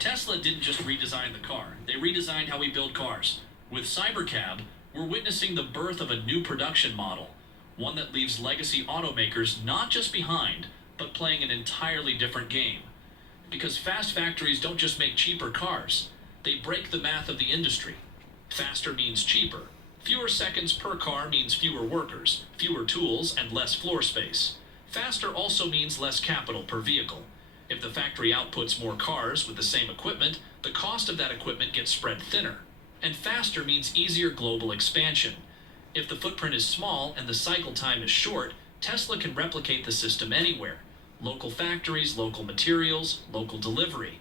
Tesla didn't just redesign the car, they redesigned how we build cars. With Cybercab, we're witnessing the birth of a new production model, one that leaves legacy automakers not just behind, but playing an entirely different game. Because fast factories don't just make cheaper cars, they break the math of the industry. Faster means cheaper. Fewer seconds per car means fewer workers, fewer tools, and less floor space. Faster also means less capital per vehicle. If the factory outputs more cars with the same equipment, the cost of that equipment gets spread thinner. And faster means easier global expansion. If the footprint is small and the cycle time is short, Tesla can replicate the system anywhere. Local factories, local materials, local delivery.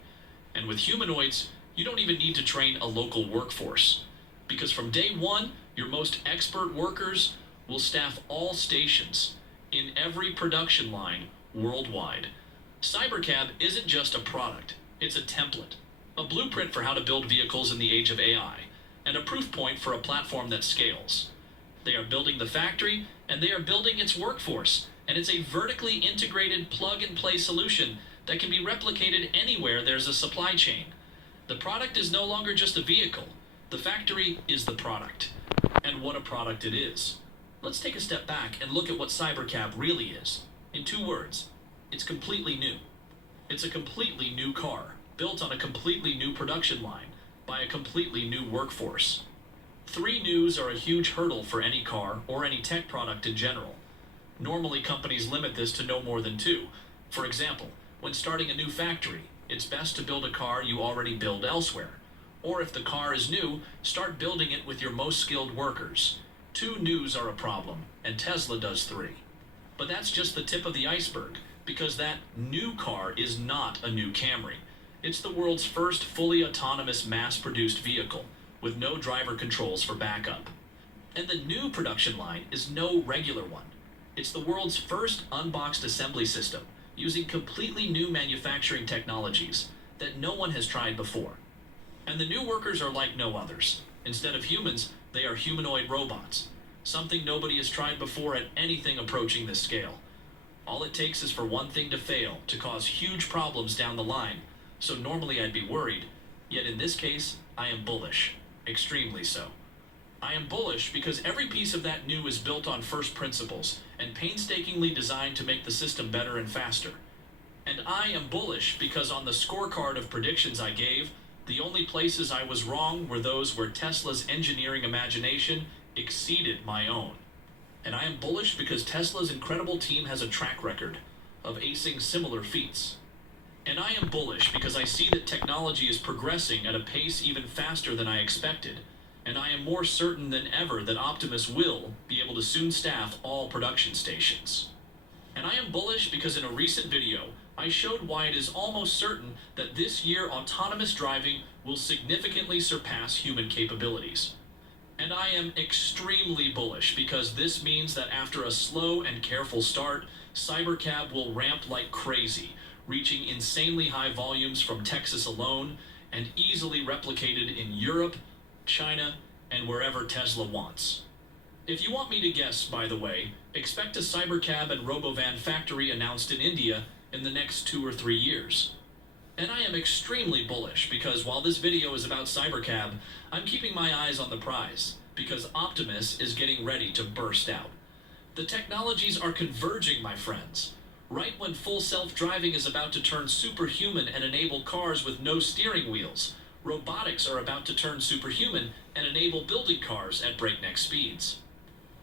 And with humanoids, you don't even need to train a local workforce. Because from day one, your most expert workers will staff all stations in every production line worldwide. Cybercab isn't just a product, it's a template, a blueprint for how to build vehicles in the age of AI, and a proof point for a platform that scales. They are building the factory, and they are building its workforce, and it's a vertically integrated plug-and-play solution that can be replicated anywhere there's a supply chain. The product is no longer just a vehicle. The factory is the product. And what a product it is. Let's take a step back and look at what Cybercab really is. In 2 words, it's completely new. It's a completely new car, built on a completely new production line, by a completely new workforce. 3 news are a huge hurdle for any car or any tech product in general. Normally, companies limit this to no more than 2. For example, when starting a new factory, it's best to build a car you already build elsewhere. Or if the car is new, start building it with your most skilled workers. 2 news are a problem, and Tesla does 3. But that's just the tip of the iceberg, because that new car is not a new Camry. It's the world's first fully autonomous mass-produced vehicle, with no driver controls for backup. And the new production line is no regular one. It's the world's first unboxed assembly system, using completely new manufacturing technologies that no one has tried before. And the new workers are like no others. Instead of humans, they are humanoid robots, something nobody has tried before at anything approaching this scale. All it takes is for one thing to fail to cause huge problems down the line, so normally I'd be worried, yet in this case, I am bullish, extremely so. I am bullish because every piece of that new is built on first principles and painstakingly designed to make the system better and faster. And I am bullish because on the scorecard of predictions I gave, the only places I was wrong were those where Tesla's engineering imagination exceeded my own. And I am bullish because Tesla's incredible team has a track record of acing similar feats. And I am bullish because I see that technology is progressing at a pace even faster than I expected. And I am more certain than ever that Optimus will be able to soon staff all production stations. And I am bullish because in a recent video, I showed why it is almost certain that this year autonomous driving will significantly surpass human capabilities. And I am extremely bullish because this means that after a slow and careful start, Cybercab will ramp like crazy, reaching insanely high volumes from Texas alone, and easily replicated in Europe, China, and wherever Tesla wants. If you want me to guess, by the way, expect a Cybercab and Robovan factory announced in India in the next 2 or 3 years. And I am extremely bullish because while this video is about Cybercab, I'm keeping my eyes on the prize, because Optimus is getting ready to burst out. The technologies are converging, my friends. Right when full self-driving is about to turn superhuman and enable cars with no steering wheels, robotics are about to turn superhuman and enable building cars at breakneck speeds.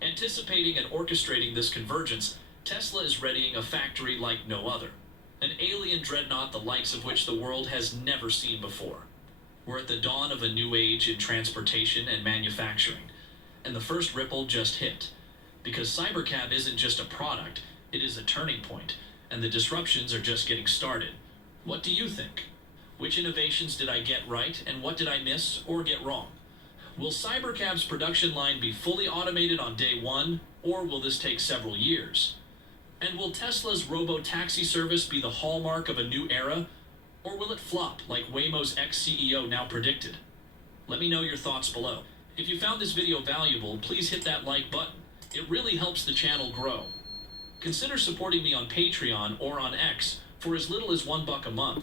Anticipating and orchestrating this convergence, Tesla is readying a factory like no other. An alien dreadnought the likes of which the world has never seen before. We're at the dawn of a new age in transportation and manufacturing, and the first ripple just hit. Because Cybercab isn't just a product, it is a turning point, and the disruptions are just getting started. What do you think? Which innovations did I get right, and what did I miss or get wrong? Will Cybercab's production line be fully automated on day 1, or will this take several years? And will Tesla's robo-taxi service be the hallmark of a new era, or will it flop like Waymo's ex-CEO now predicted? Let me know your thoughts below. If you found this video valuable, please hit that like button. It really helps the channel grow. Consider supporting me on Patreon or on X for as little as $1 a month.